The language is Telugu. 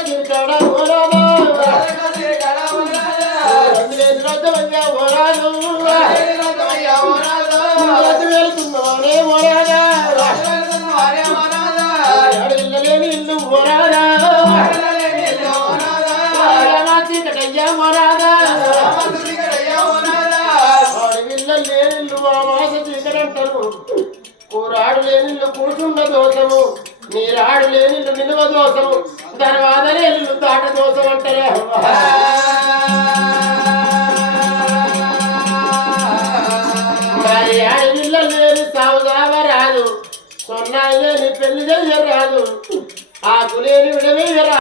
తిరికాడా ఓరాదు రద్దమయ్యా ఓరాదు రద్దు వెళ్తున్నానే ఓరాదా ఇల్లలేని ఇల్లు ఓరాదా చీకటయ్యా ఓరాదా ఇళ్ళ లేనిల్లు ఆ మాస చీకటంటారు కూరాడు లేనిల్లు కూర్చుండ దోషము నీరాడు లేనిల్లు నిలువ దోషము తర్వాత లేనిల్లు దాట దోషం అంటారే మరి ఆడవిల్ల లేని సావుదావ రాదు సొన్నాయి లేని పెళ్లి చెయ్యరాదు ఆకు లేని విడవేయరా